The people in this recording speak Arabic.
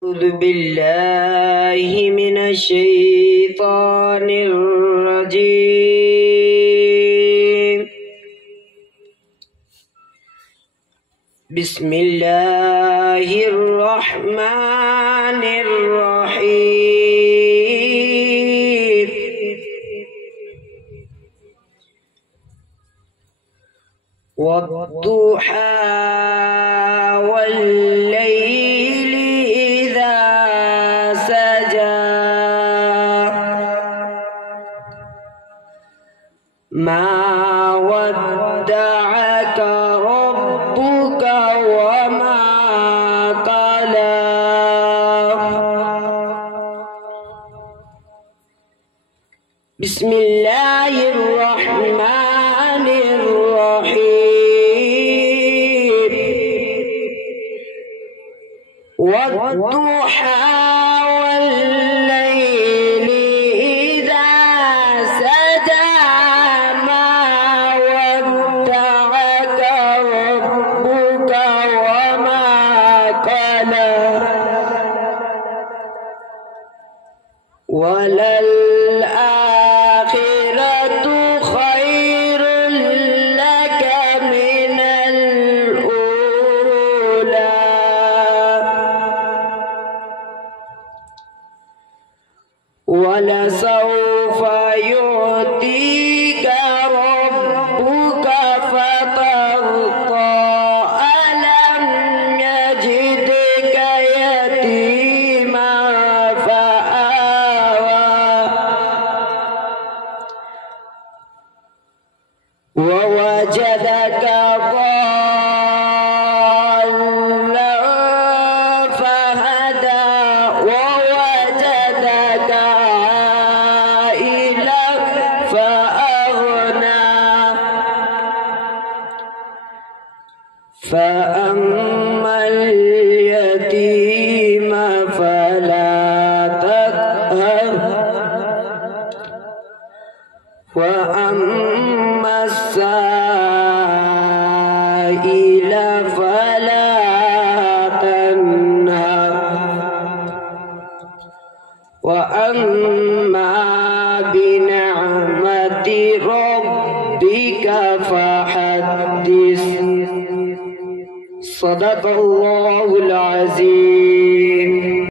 أعوذ بالله من الشيطان الرجيم. بسم الله الرحمن الرحيم. والضحى والليل إذا سجى ما ودعك ربك وما قلى بسم الله الرحمن الرحيم. والضحى والليل إذا سجى ما ودعك ربك وما قلى وللآخرة خير لك من الأولى ولسوف يعطيك ربك فترضى ألم يجدك يتيما فآوى ووجدك ضالا فهدى ووجدك عائلا فأغنى فأما اليتيم فلا تقهر وأما السائل فلا تنهر وأما بنعمة ربك فحدث. صدق الله العظيم.